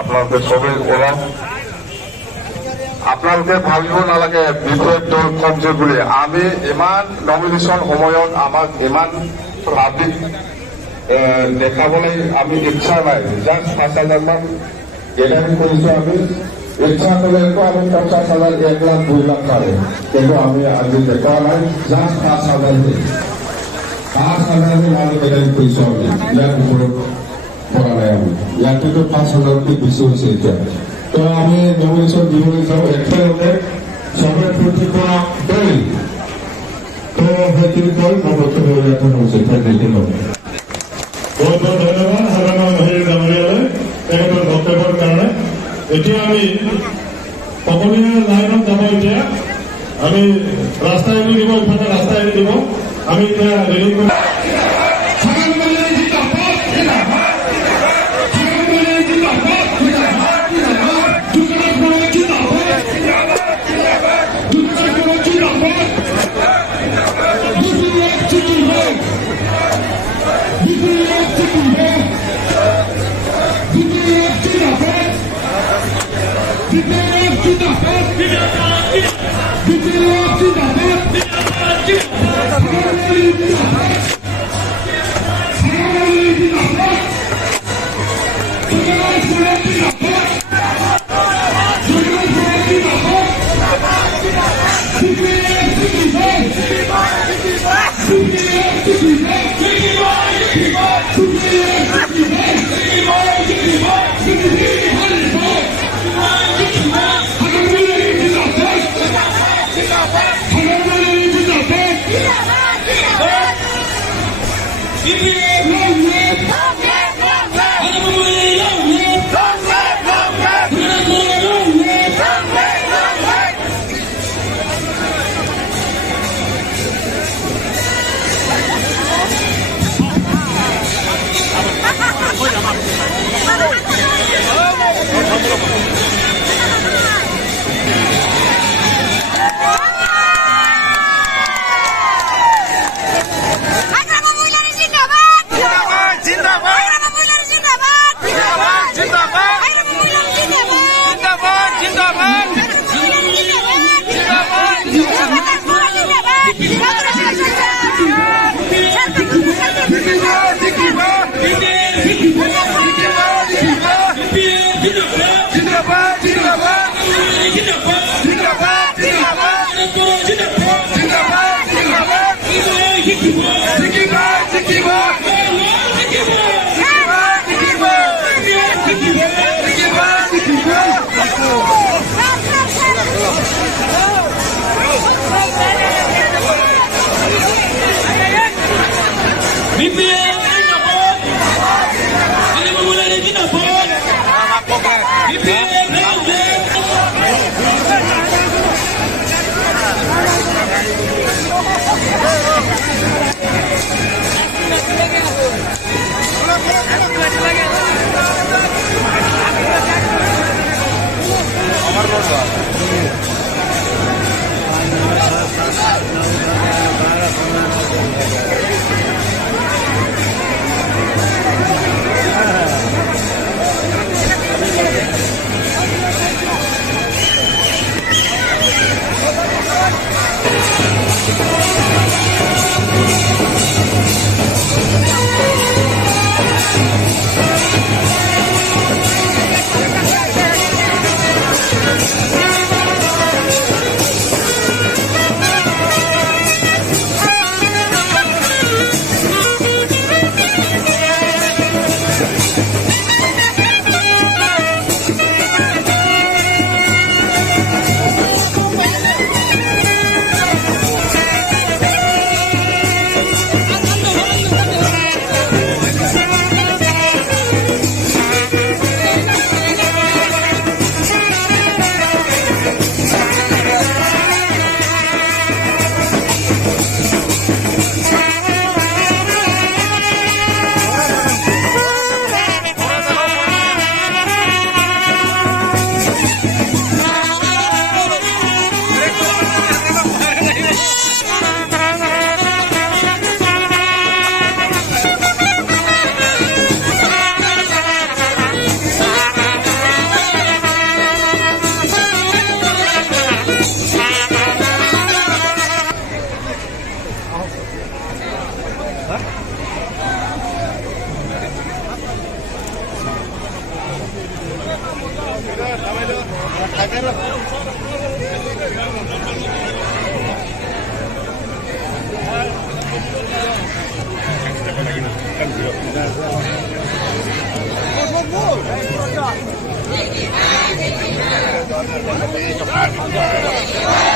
আপনাদেৰ সবাই ওলাম আপোনালোকে ভাবিব নালাগে বিপৰীত দল কমজোৰ বুলি আমি ইমান নমিনেশ্যন সময়ত আমাক ইমান পাব্লিক দেখাবলৈ আমি ইচ্ছা নাই জাষ্ট 5,000 মান গেদাৰিং কৰিছো আমি ইচ্ছা কৰিলেতো আমি 50,000 1 লাখ 2 লাখ পাৰে কিন্তু আমি আজি দেখা নাই জাষ্ট 5,000 মানুহ গেদাৰিং কৰিছো আমি ইয়াৰ ওপৰত কৰা নাই আমি ইয়াতেতো 5,000কৈ বেছি হৈছে এতিয়া তো আমি নমিনেশ্যন দিবলৈ যাওঁ একেলগে চবে ফূৰ্তি কৰা দেই তো সেইখিনি কৈ মই বক্তব্য ইয়াতে হৈছে বহুত বহুত ধন্যবাদ হাৰামা মহিলা ডাঙৰীয়ালৈ তেখেতৰ বক্তব্যৰ কাৰণে এতিয়া আমি সকলোৱে লাইনত যাব এতিয়া আমি ৰাস্তা এৰি দিব ইফালে ৰাস্তা এৰি দিব আমি এতিয়া ৰেলি কৰিম Go, go, go!